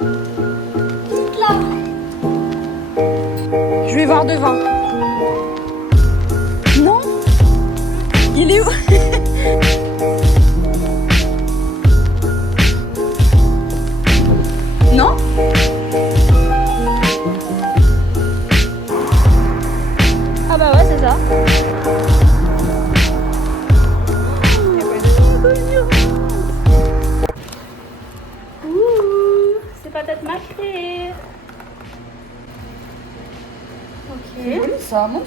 Là. Je vais voir devant. Non. Il est où? Non. Ah bah ouais, c'est ça. C'est patate macrée. Ok. C'est joli ça, montre.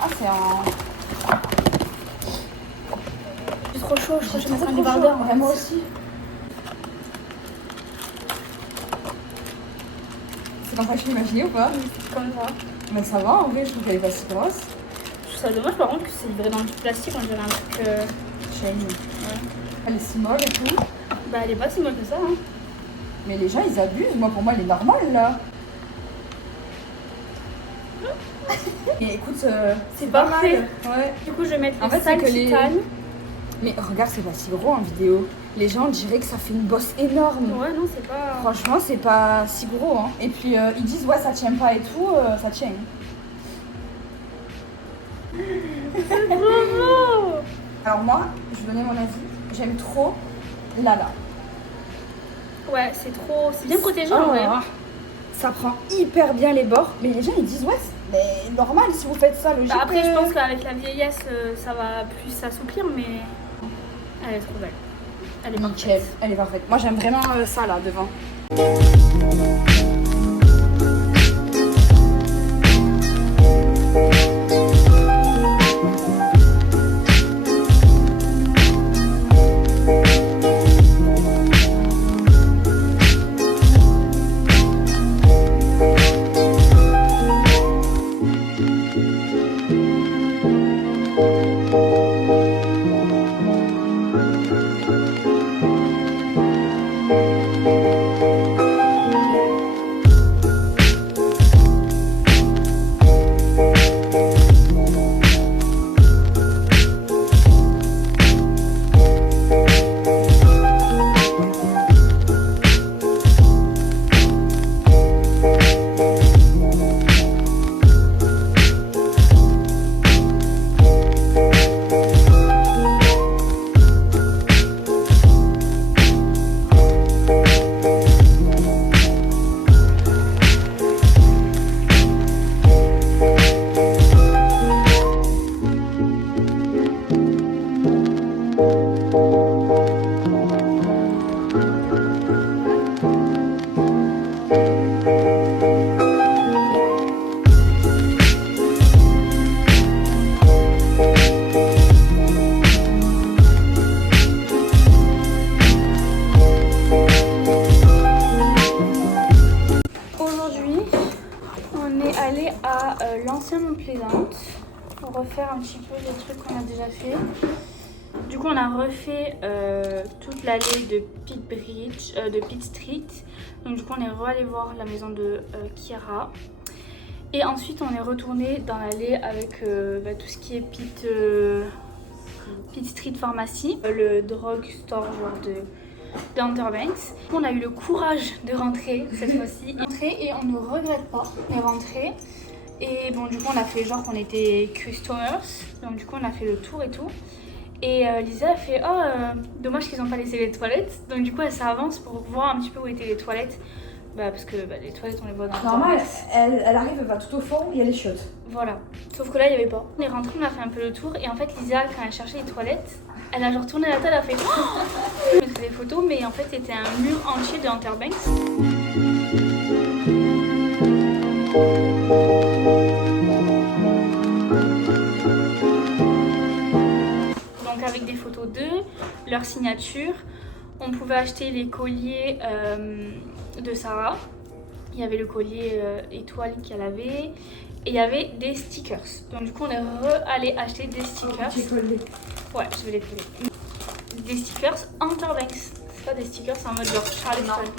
Ah, c'est un. C'est trop chaud, je crois que je vais mettre un trop débardeur. chaud. Ouais, moi aussi. C'est comme ça que je l'imaginais ou pas? Comme ça. Mais ça va, en vrai, je trouve qu'elle est pas si grosse. Je trouve ça dommage par contre que c'est livré dans du plastique, on dirait un truc. Shane. Ouais. Elle est si molle et tout. Bah elle est pas si molle que ça. Hein. Mais les gens, ils abusent. Moi, pour moi, elle est normale là. Et écoute, C'est parfait. Ouais. Du coup je vais mettre En le fait, sac c'est que les- titane. Mais regarde, c'est pas si gros en vidéo. Les gens diraient que ça fait une bosse énorme. Ouais non c'est pas. Franchement, c'est pas si gros. Hein. Et puis, ils disent, ouais, ça tient pas et tout. Ça tient. C'est trop beau. Alors moi, je vais donner mon avis. J'aime trop Lala. Ouais c'est trop. C'est bien protégé en Oh, vrai. ça prend hyper bien les bords. Mais les gens, ils disent, ouais, mais normal si vous faites ça, logique. Bah, après je pense qu'avec la vieillesse ça va plus s'assouplir mais. Elle est trop belle. Elle est Nickel, parfaite. elle est parfaite. Moi, j'aime vraiment ça là devant. l'ancienne Mont Plaisante pour refaire un petit peu les trucs qu'on a déjà fait. Du coup on a refait toute l'allée de Pitt Street. Donc du coup on est allé voir la maison de Kiara. Et ensuite on est retourné dans l'allée avec tout ce qui est Pitt Street Pharmacy, le drugstore genre de Outer Banks. On a eu le courage de rentrer cette fois-ci. Et on ne regrette pas, on est rentré. Et bon du coup on a fait genre qu'on était customers. Donc du coup on a fait le tour et tout. Et Lisa a fait dommage qu'ils n'ont pas laissé les toilettes. Donc du coup elle s'avance pour voir un petit peu où étaient les toilettes. Parce que les toilettes on les voit dans le normal, elle arrive, elle va tout au fond, il y a les chiottes. Voilà, sauf que là il n'y avait pas. On est rentré, on a fait un peu le tour et en fait Lisa quand elle cherchait les toilettes, elle a genre tourné la tête, elle a fait je mettrai des photos mais en fait c'était un mur entier de Outer Banks. Donc avec des photos d'eux, leur signature, on pouvait acheter les colliers de Sarah. Il y avait le collier étoile qu'elle avait et il y avait des stickers. Donc du coup on est allé acheter des stickers. Ouais, je vais les coller. Des stickers Outer Banks. C'est pas des stickers en mode genre Charleston.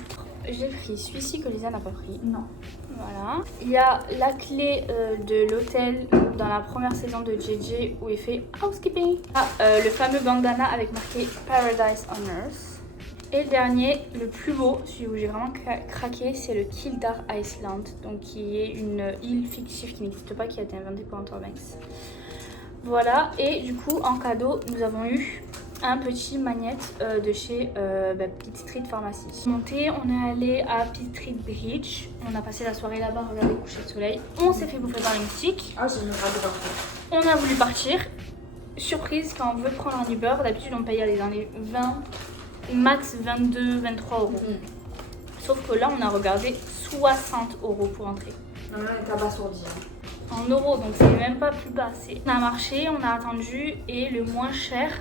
J'ai pris celui-ci que Lisa n'a pas pris. Non. Voilà. Il y a la clé de l'hôtel dans la première saison de JJ où il fait housekeeping. Le fameux bandana avec marqué Paradise on Earth. Et le dernier, le plus beau, celui où j'ai vraiment craqué, c'est le Kildare Iceland, donc qui est une île fictive qui n'existe pas, qui a été inventée par Tom Hanks. Voilà, et du coup en cadeau, nous avons eu un petit magnète de chez Pitt Street Pharmacy. Monté, on est allé à Pitt Street Bridge, on a passé la soirée là-bas, regarder le coucher de soleil. On s'est fait bouffer par les moustiques. Ah, j'ai une rage de partir. On a voulu partir. Surprise, quand on veut prendre un Uber, d'habitude on paye dans les 20, max 22, 23 euros. Sauf que là, on a regardé 60 euros pour entrer. Non, mais on est abasourdi. En euros, donc c'est même pas plus bas. On a marché, on a attendu et le moins cher,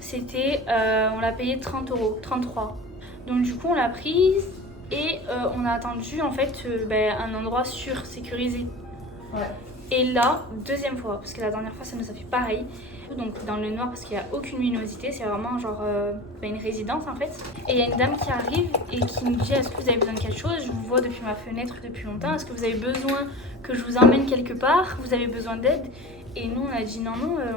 c'était, on l'a payé 30 euros, 33. Donc du coup, on l'a prise et on a attendu en fait un endroit sûr, sécurisé. Ouais. Et là, deuxième fois, parce que la dernière fois, ça nous a fait pareil. Donc dans le noir parce qu'il n'y a aucune luminosité, c'est vraiment genre une résidence en fait. Et il y a une dame qui arrive et qui nous dit: est-ce que vous avez besoin de quelque chose? Je vous vois depuis ma fenêtre depuis longtemps, est-ce que vous avez besoin que je vous emmène quelque part? Vous avez besoin d'aide? Et nous on a dit non,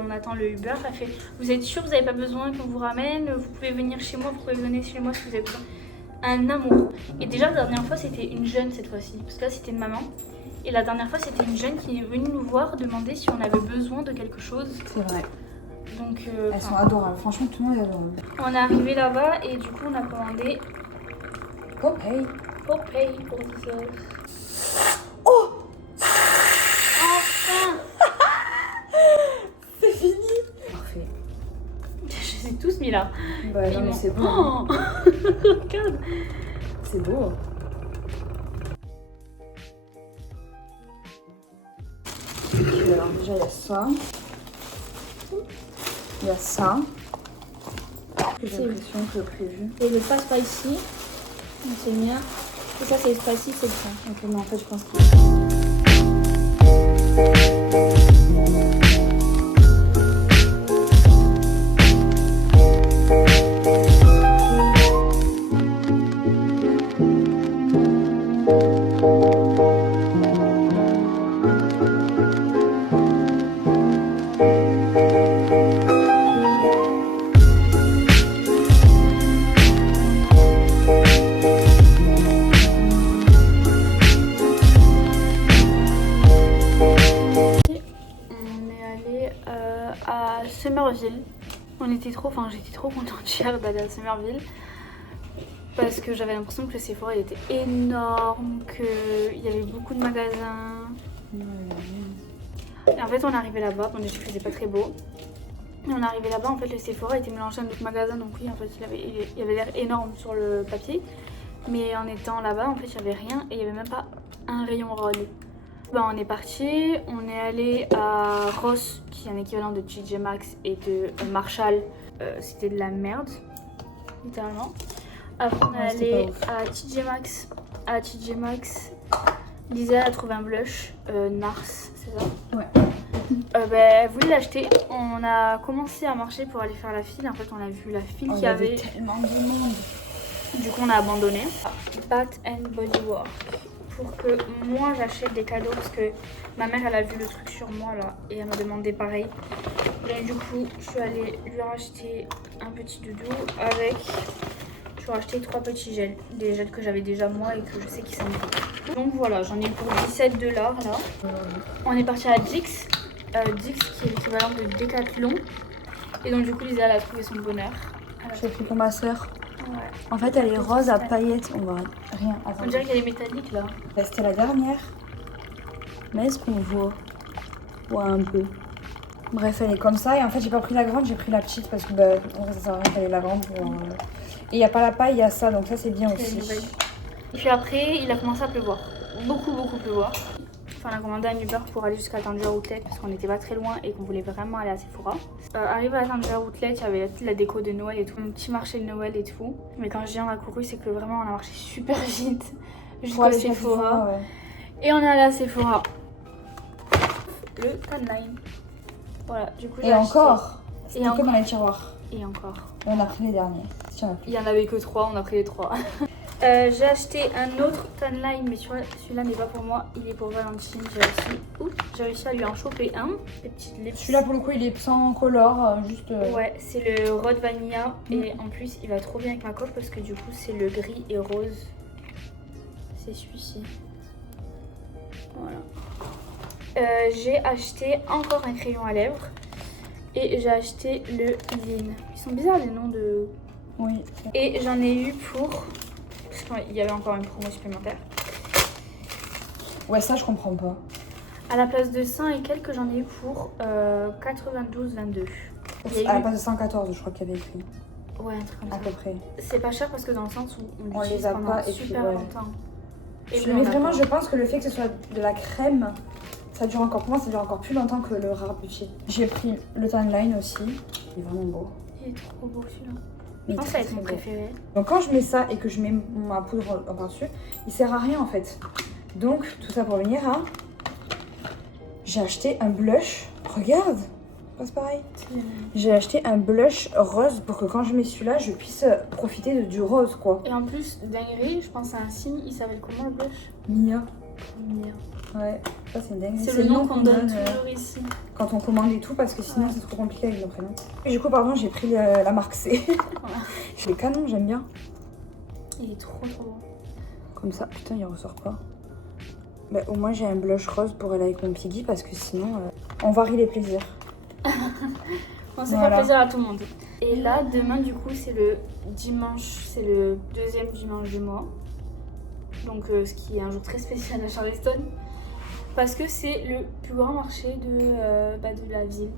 on attend le Uber. Elle fait: vous êtes sûr, vous n'avez pas besoin qu'on vous ramène? Vous pouvez venir chez moi, vous pouvez venir chez moi si vous avez besoin. Un amour. Et déjà la dernière fois c'était une jeune cette fois-ci, parce que là c'était une maman. Et la dernière fois, c'était une jeune qui est venue nous voir demander si on avait besoin de quelque chose. C'est vrai. Donc, elles sont adorables. Franchement, tout le monde est adorable. On est arrivé là-bas et du coup, on a commandé Popeye. Popeye pour 10 euros. Oh! Enfin! C'est fini! Parfait. Je les ai tous mis là. Bah non, mais c'est beau. Oh regarde! C'est beau. Alors déjà il y a ça, il y a ça, j'ai l'impression que le prévu. Et le pas spicy, c'est le mien. Et ça c'est spicy, c'est le tien. Ok, mais en fait je pense que... Somerville. J'étais trop contente hier d'aller à Somerville parce que j'avais l'impression que le Sephora il était énorme, qu'il y avait beaucoup de magasins. Et en fait on est arrivé là-bas, bon déjà il faisait pas très beau. Et on est arrivé là-bas, en fait le Sephora était mélangé à d'autres magasins, donc oui en fait il avait l'air énorme sur le papier. Mais en étant là-bas en fait il n'y avait rien et il n'y avait même pas un rayon rod. On est parti, on est allé à Ross, qui est un équivalent de TJ Maxx et de Marshall. C'était de la merde, littéralement. Après on est allé à TJ Maxx. À TJ Maxx, Lisa a trouvé un blush, Nars, c'est ça? Ouais. Elle voulait l'acheter. On a commencé à marcher pour aller faire la file. En fait on a vu la file qu'il y avait. Tellement de monde. Du coup on a abandonné. Bath and Body Works. Pour que moi j'achète des cadeaux parce que ma mère elle a vu le truc sur moi là et elle m'a demandé pareil. Donc du coup je suis allée lui racheter un petit doudou avec, je lui ai racheté 3 petits gels, des gels que j'avais déjà moi et que je sais qu'ils sont bons. Donc voilà, j'en ai pour 17 $ là. On est parti à Dix, Dix qui est l'équivalent de Decathlon. Et donc du coup Lisa elle a trouvé son bonheur. J'ai pris pour ma soeur. Ouais. En fait, elle est rose à paillettes. On voit rien. Attends. On dirait qu'elle est métallique là. C'était la dernière. Mais est-ce qu'on voit? Ouais, un peu. Bref, elle est comme ça. Et en fait, j'ai pas pris la grande, j'ai pris la petite parce que ça sert à rien qu'elle ait la grande. Pour, Et il n'y a pas la paille, il y a ça. Donc ça, c'est bien aussi. Et puis après, il a commencé à pleuvoir. Beaucoup pleuvoir. Enfin, on a commandé un Uber pour aller jusqu'à Thanger Outlet parce qu'on n'était pas très loin et qu'on voulait vraiment aller à Sephora. Arrivé à Thanger Outlet, il y avait toute la déco de Noël et tout, un petit marché de Noël et tout. Mais quand je dis on a couru, c'est que vraiment on a marché super vite jusqu'à Sephora. Ouais. Et on est allé à Sephora. Le timeline. Voilà, du coup j'ai acheté. Encore. C'était que dans les tiroirs. Et encore. On a pris les derniers. Il y en avait que 3, on a pris les 3. J'ai acheté un autre tan line, mais tu vois, celui-là n'est pas pour moi, il est pour Valentine. J'ai réussi à lui en choper un. Des petites lips. Celui-là, pour le coup, il est sans color, juste. Ouais, c'est le Rod Vanilla. Et en plus, il va trop bien avec ma coque parce que du coup, c'est le gris et rose. C'est celui-ci. Voilà. J'ai acheté encore un crayon à lèvres. Et j'ai acheté le Zine. Ils sont bizarres les noms de... Oui. Et j'en ai eu pour... Parce qu'il y avait encore une promo supplémentaire. Ouais, ça, je comprends pas. À la place de 100 et quelques, j'en ai eu pour 92,22. À la place de 114, je crois qu'il y avait écrit. Ouais, un truc comme ça. À peu près. C'est pas cher parce que dans le sens où on les l'utilise a pendant pas et puis, super ouais. longtemps. Mais vraiment, je pense que le fait que ce soit de la crème, ça dure encore, pour moi, ça dure encore plus longtemps que le Rare Beauty. J'ai pris le tan line aussi. Il est vraiment beau. Il est trop beau celui-là. Mais Je pense que ça va être mon préféré. Donc quand je mets ça et que je mets ma poudre encore dessus, il sert à rien en fait. Donc tout ça pour venir à... J'ai acheté un blush. Regarde, c'est pareil. J'ai acheté un blush rose pour que quand je mets celui-là, je puisse profiter du rose quoi. Et en plus, dinguerie, je pense à un signe, il s'appelle comment le blush? Mia. Mia. Ouais, ça c'est une dinguerie. C'est le nom qu'on donne toujours ici. Quand on commande et tout parce que sinon c'est trop compliqué avec nos prénoms. Et du coup pardon, j'ai pris la marque C. Voilà. Les canons, j'aime bien. Il est trop beau. Comme ça, putain il ressort pas. Bah, au moins j'ai un blush rose pour aller avec mon Piggy parce que sinon on varie les plaisirs. On s'est fait plaisir à tout le monde. Et là, demain du coup c'est le dimanche, c'est le deuxième dimanche du mois. Donc ce qui est un jour très spécial à Charleston. Parce que c'est le plus grand marché de la ville.